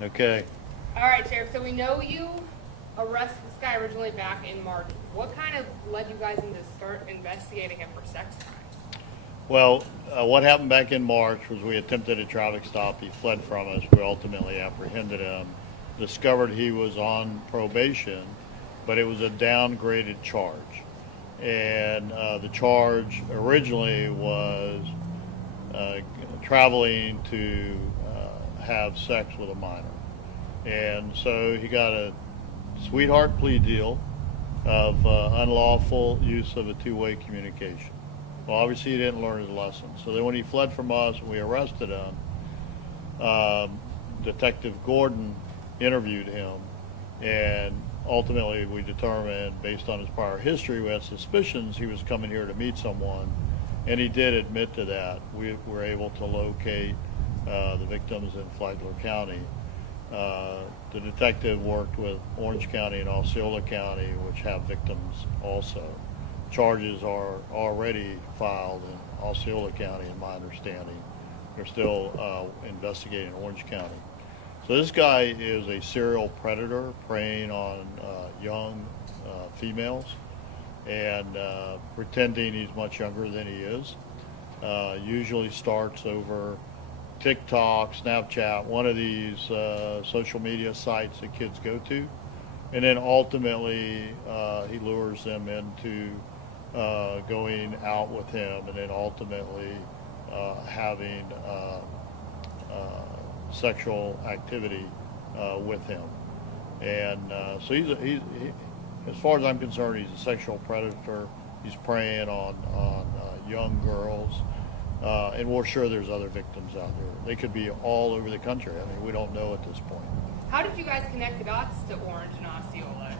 Okay. All right, Sheriff. So we know you arrested this guy originally back in March. What kind of led you guys into start investigating him for sex crimes? Well, what happened back in March was we attempted a traffic stop. He fled from us. We ultimately apprehended him, discovered he was on probation, but it was a downgraded charge. And the charge originally was traveling to have sex with a minor. And so he got a sweetheart plea deal of unlawful use of a two-way communication. Well, obviously he didn't learn his lesson. So then when he fled from us and we arrested him, Detective Gordon interviewed him, and ultimately we determined, based on his prior history, we had suspicions he was coming here to meet someone, and he did admit to that. We were able to locate the victims in Flagler County. The detective worked with Orange County and Osceola County, which have victims also. Charges are already filed in Osceola County, in my understanding. They're still investigating Orange County. So this guy is a serial predator preying on young females and pretending he's much younger than he is. Usually starts over TikTok, Snapchat, one of these social media sites that kids go to. And then ultimately he lures them into going out with him, and then ultimately having sexual activity with him. And so as far as I'm concerned, he's a sexual predator. He's preying on young girls. And we're sure there's other victims out there. They could be all over the country. I mean, we don't know at this point. How did you guys connect the dots to Orange and Osceola?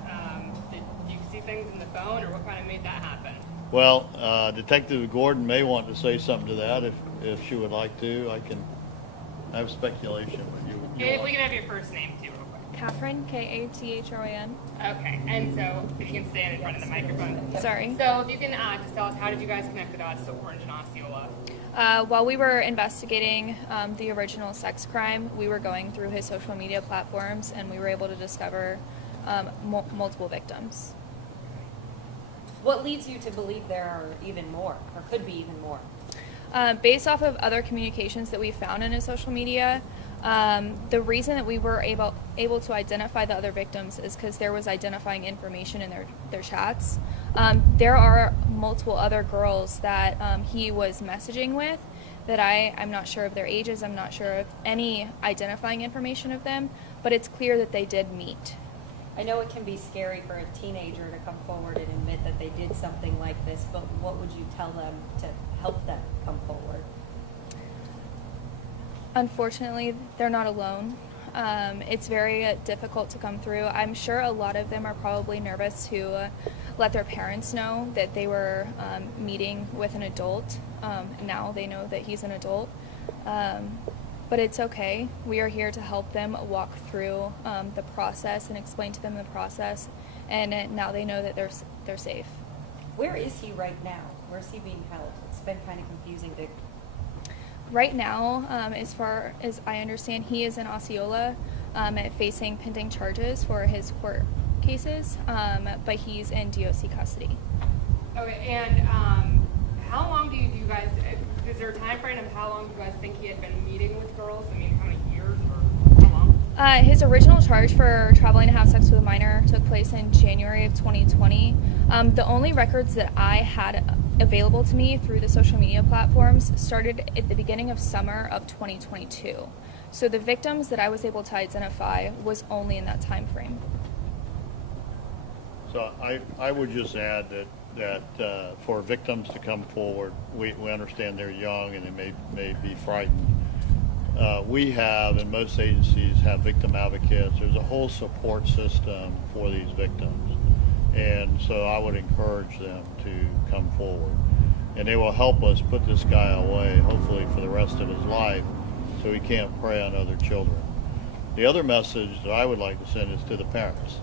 Did you see things in the phone, or what kind of made that happen? Well, Detective Gordon may want to say something to that if she would like to. I have speculation. If we can have your first name too, real quick. Catherine, Kathron. Okay, and so if you can stand in front of the microphone. Sorry. So if you can just tell us, how did you guys connect the dots to Orange and Osceola? While we were investigating the original sex crime, we were going through his social media platforms, and we were able to discover multiple victims. What leads you to believe there are even more, or could be even more? Based off of other communications that we found in his social media, the reason that we were able to identify the other victims is because there was identifying information in their chats. There are multiple other girls that he was messaging with that I'm not sure of their ages. I'm not sure of any identifying information of them, but it's clear that they did meet. I know it can be scary for a teenager to come forward and admit that they did something like this, but what would you tell them to help them come forward? Unfortunately, they're not alone. It's very difficult to come through. I'm sure a lot of them are probably nervous to let their parents know that they were meeting with an adult. Now they know that he's an adult. But it's okay. We are here to help them walk through the process and explain to them the process. And now they know that they're safe. Where is he right now? Where is he being held? It's been kind of confusing to... Right now, as far as I understand, he is in Osceola facing pending charges for his court cases, but he's in DOC custody. Okay, and how long do you guys, is there a time frame of how long you guys think he had been meeting with girls? I mean, how many years or how long? His original charge for traveling to have sex with a minor took place in January of 2020. The only records that I had available to me through the social media platforms started at the beginning of summer of 2022. So the victims that I was able to identify was only in that time frame. So I would just add that for victims to come forward, we understand they're young and they may be frightened. We have, and most agencies have, victim advocates. There's a whole support system for these victims. And so I would encourage them to come forward. And they will help us put this guy away, hopefully for the rest of his life, so he can't prey on other children. The other message that I would like to send is to the parents.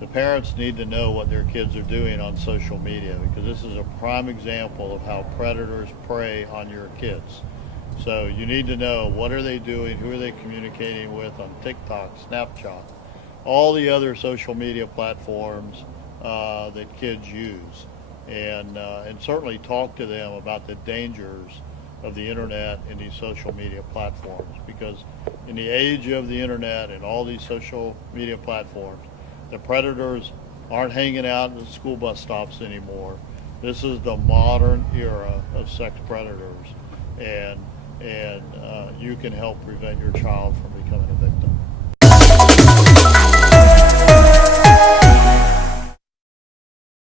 The parents need to know what their kids are doing on social media, because this is a prime example of how predators prey on your kids. So you need to know, what are they doing, who are they communicating with on TikTok, Snapchat, all the other social media platforms that kids use, and certainly talk to them about the dangers of the internet and these social media platforms, because in the age of the internet and all these social media platforms, the predators aren't hanging out at the school bus stops anymore. This is the modern era of sex predators, and you can help prevent your child from becoming a victim.